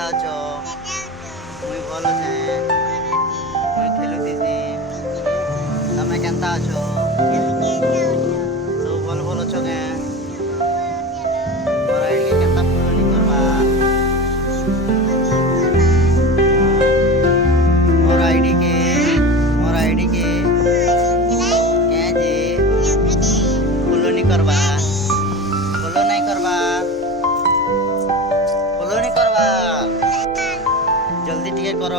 କେନ୍ତା ଅଛ? ମୁଇଁ ଭଲ ଅଛେ। ମୁଇଁ ଖେଲୁଥିସି। ତମେ କେନ୍ତା ଅଛ? ସବୁ ଭଲ ଭଲ ଅଛ କେଁ? ମୋର ଆଇଡିକେ କେନ୍ତା ଫଲୋ ନି କରବା? ମୋର ଆଇଡିକେ କେଁ ଯେ ଫଲୋ ନି କରବା? ଫଲୋ ନାଇଁ କରବା? ଫଲୋ ନି କରବା? ଜଲ୍ଦି ଟିକେ କର।